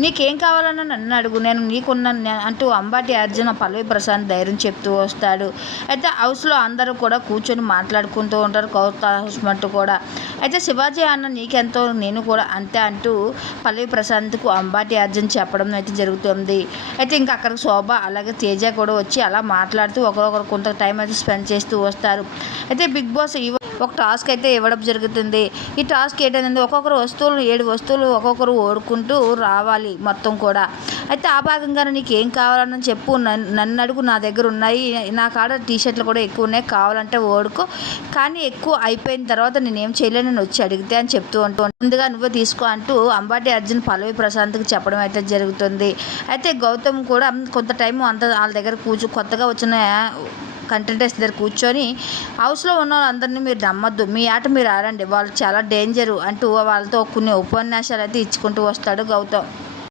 నీకేం కావాలన్నా నన్ను అడుగు. నేను నీకున్న అంటూ అంబాటి అర్జున పల్లవి ప్రశాంత్ ధైర్యం చెప్తూ వస్తాడు. అయితే హౌస్లో అందరూ కూడా కూర్చొని మాట్లాడుకుంటూ ఉంటారు. కౌత హౌస్ మట్టు కూడా. అయితే శివాజీ అన్న నీకెంతో నేను కూడా అంతే అంటూ పల్లవి ప్రశాంత్కు అంబాటి అర్జున్ చెప్పడం అయితే జరుగుతుంది. అయితే ఇంకా అక్కడికి శోభ అలాగే తేజ కూడా వచ్చి అలా మాట్లాడుతూ ఒకరొకరు కొంత టైం అయితే స్పెండ్ చేస్తూ వస్తారు. అయితే బిగ్ బాస్ ఈ ఒక టాస్క్ అయితే ఇవ్వడం జరుగుతుంది. ఈ టాస్క్ ఏంటంటే ఒక్కొక్కరు వస్తువులు ఏడు వస్తువులు ఒక్కొక్కరు ఓడుకుంటూ రావాలి మొత్తం కూడా. అయితే ఆ భాగంగా నీకు ఏం కావాలని చెప్పు. నన్ను నన్ను అడుగు నా దగ్గర ఉన్నాయి. నా కాడ టీ షర్ట్లు కూడా ఎక్కువ ఉన్నాయి. కావాలంటే ఓడుకో. కానీ ఎక్కువ అయిపోయిన తర్వాత నేనేం చేయలేను. నేను వచ్చి అడిగితే అని చెప్తూ ఉంటూ ముందుగా నువ్వే తీసుకో అంటూ అంబాటి అర్జున్ పల్లవి ప్రశాంత్కి చెప్పడం అయితే జరుగుతుంది. అయితే గౌతమ్ కూడా కొంత టైం అంత వాళ్ళ దగ్గర కూర్చు కొత్తగా వచ్చిన కంటెంటర్స్ దగ్గర కూర్చొని హౌస్లో ఉన్న వాళ్ళందరినీ మీరు నమ్మద్దు. మీ ఆట మీరు ఆడండి. వాళ్ళు చాలా డేంజరు అంటూ వాళ్ళతో కొన్ని ఉపన్యాసాలు అయితే ఇచ్చుకుంటూ వస్తాడు గౌతమ్.